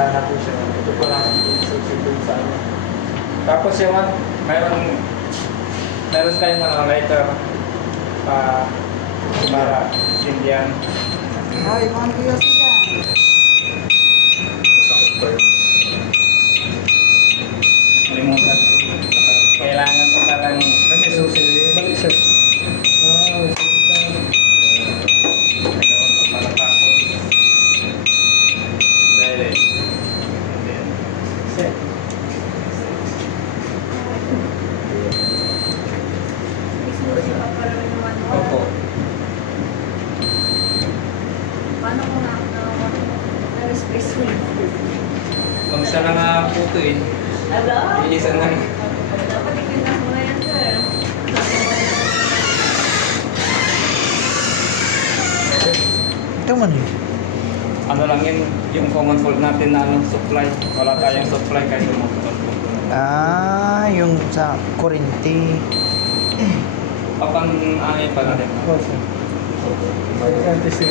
wala na po siya. Ito po lang yung susunod sa ano. Tapos yung meron tayong lighter para sindihan. Ay, mga kiyos yan. Limutan. Kailangan pa parang Kasi susunod. Balik sir. nagkaroon pa para tapos. Dahil Set. opo. Paano ko na na-space Kung isa na nga po ito eh. Ala? Iisa na. Dapat ikintas mo na yan, sir. Ito man eh. Ano lang yun, yung common fault natin na supply. Wala tayong supply kahit umutot. Yung sa kurente. Papang-angin pa natin. Oh, sir. Mag-artist